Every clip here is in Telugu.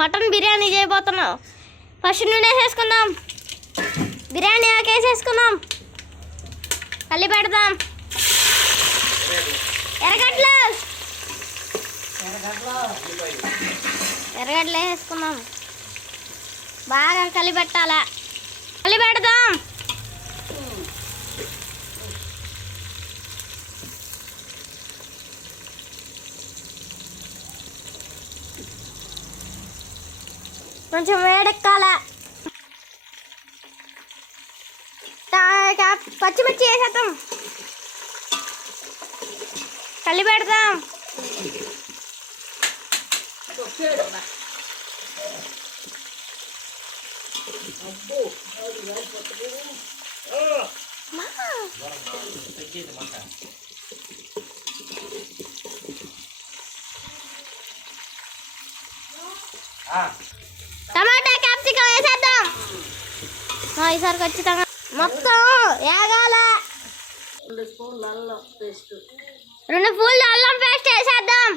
మటన్ బిర్యానీ చేయబోతున్నాం. ఫస్ట్ నూనె వేసేసుకుందాం, బిర్యానీ ఆకు వేసేసుకుందాం, కలిపి పెడదాం. ఎర్రగడ్డలు వేసుకుందాం, బాగా కలిపెట్టాలా, కలిపెడదాం. కొంచెం వేడెక్కాల, పచ్చిమిర్చి వేసేద్దాం, కలిపెడదాం. టమాటా క్యాప్సికం వేసేద్దాం. ఈసారి ఖచ్చితంగా మొత్తం వేగాల. 2 స్పూన్లు అల్లం పేస్ట్ వేసేద్దాం.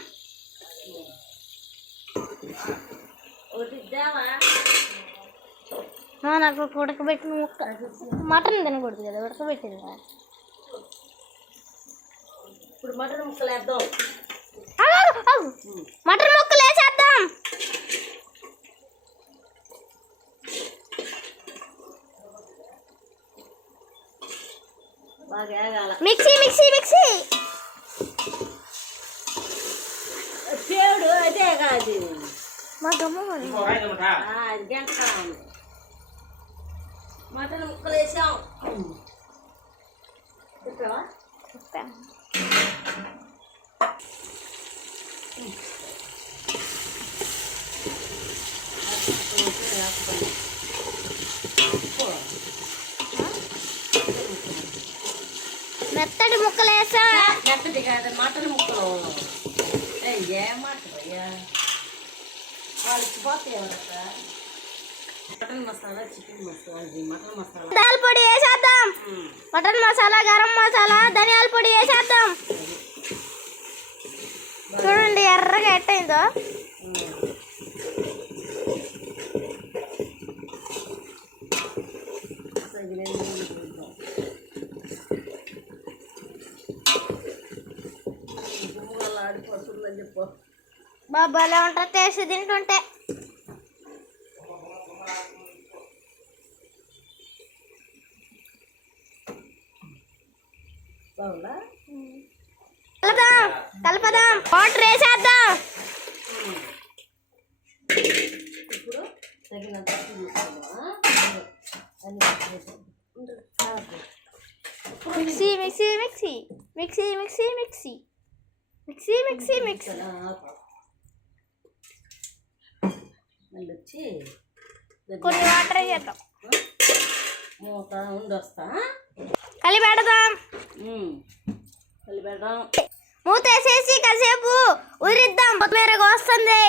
నాకు ఉడకబెట్టిన ముక్క మటన్ తినకూడదు కదా, ఉడకబెట్టింది కదా. ఇప్పుడు మటన్ ముక్కలు వేద్దాం, మటన్ ముక్కలు వేసేద్దాం. మిక్సీ మిక్సీ మిక్సీ చేడు అదే కాదు మా గమ్మ గంట మటన్ ముక్కలు వేసాం. చెప్పావా? చెప్పాను. మెత్తటి ముక్కలు వేసా. మెత్తటి కాదు, మటన్ ముక్కలు. ఏమాట mutton masala, chicken masala, mutton masala, ధనియాల పొడి వేసేద్దాం. మటన్ మసాలా, గరం మసాలా, ధనియాల పొడి వేసేద్దాం. చూడండి ఎర్రగా ఎట్టయిందో. బాబాలో ఉంటుంది టేస్ట్ తింటుంటే. కలపదాం, వాటర్ వేసేద్దాం. Mixie mixie mixie mixie mixie mixie mixie mixie mixie వచ్చి కొన్ని వాటర్ వేసేద్దాం. మూత ఉండొస్తా, కలిపెడదాం. కలిపెడదాం, మూత వేసేసి కాసేపు ఉరిద్దాం. కొత్తిమీర వస్తుంది,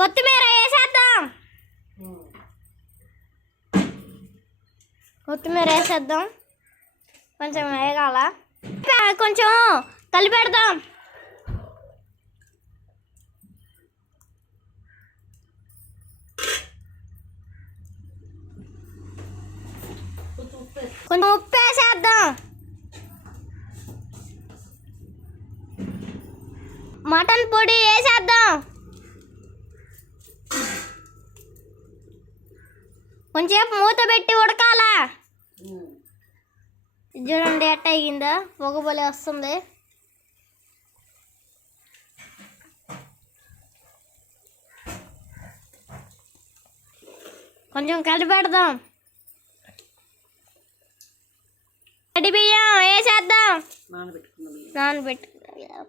కొత్తిమీర వేసేద్దాం. కొత్తిమీర వేసేద్దాం, కొంచెం వేగాల, కొంచెం కలిపెడదాం. కొంచెం ఉప్పు వేసేద్దాం. మటన్ పొడి వేసేద్దాం. కొంచెంసేపు మూత పెట్టి ఉడకాలా. చూడండి ఎట్ట అయ్యిందో, పొగబోలే వస్తుంది. కొంచెం కలిపెడదాం. తడి బియ్యం వేసేద్దాం, నానబెట్టుకున్నాం.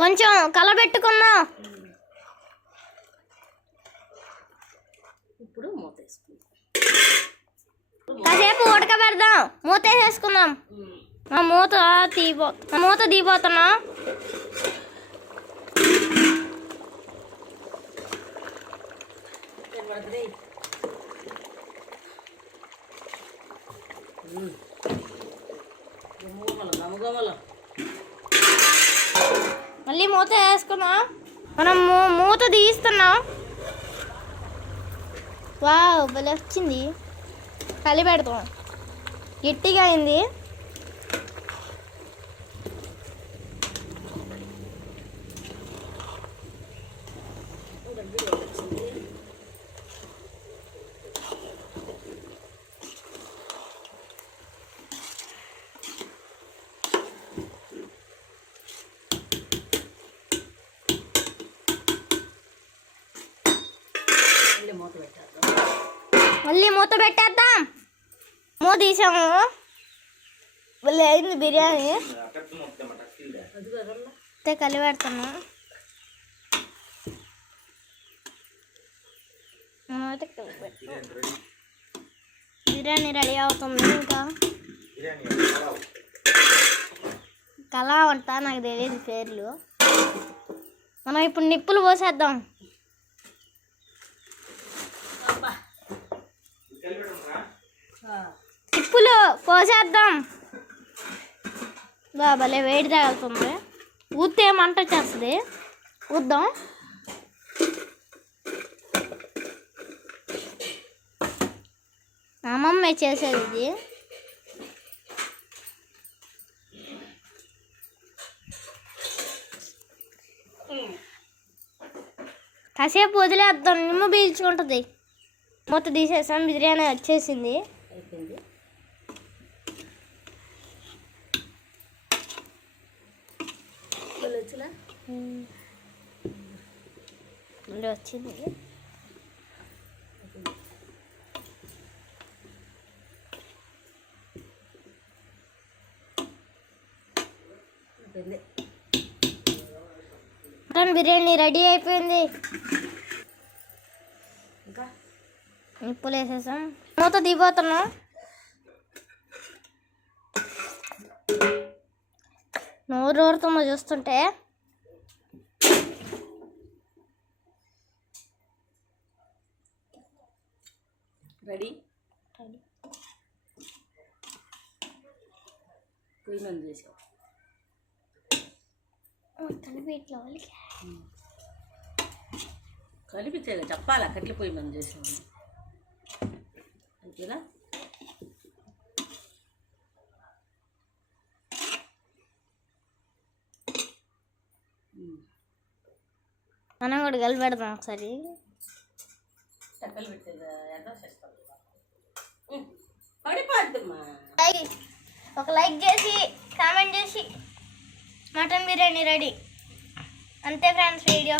కొంచెం కలబెట్టుకుందాం. ఇప్పుడు మూత వేసుకుందాం. కాసేపు ఉడకబెడదాం. మూత వేసేసుకుందాం. మూత తీపోతున్నాం. మళ్ళీ మూత వేసుకున్నాం. మనం మూత తీస్తున్నాం. వావ్ భలే వచ్చింది. కలిపెడతాం. గట్టిగా అయింది. మళ్ళీ మూత పెట్టేద్దాం. మూత తీసాము. మళ్ళీ అయింది బిర్యానీ. కలిపెడతాను. బిర్యానీ రెడీ అవుతుంది. ఇంకా కలా అంటా నాకు తెలియదు పేర్లు. మనం ఇప్పుడు నిప్పులు పోసేద్దాం. నిప్పులు పోసేద్దాం. భలే వేడి తగులుతుంది. ఊతే మంట వచ్చేస్తుంది. ఊద్దాం. అమ్మమ్మే చేసేది ఇది. కాసేపు వదిలేద్దాం. నిమ్మ పీల్చుకుంటుంది. మూత తీసేసాం. బిర్యానీ వచ్చేసింది. అయిపోయింది. మళ్ళీ వచ్చింది. మటన్ బిర్యానీ రెడీ అయిపోయింది. ఇంకా నిప్పులు వేసేసాం. మూత దిగిపోతున్నాం. నోరు ఊరుతుందో చూస్తుంటే. రెడీ. పొయ్యి మంది చేసావు. కలిపితే చెప్పాలా కట్ల పొయ్యి మంది చేసావు. అంతేనా? మనం కూడా కలిపెడదాం ఒకసారి. చక్కలు పెట్టేదా ఎలా చేస్తాం? పడిపోద్దమ్మా. ఒక లైక్ చేసి కామెంట్ చేసి మటన్ బిర్యానీ రెడీ. అంతే ఫ్రెండ్స్ వీడియో.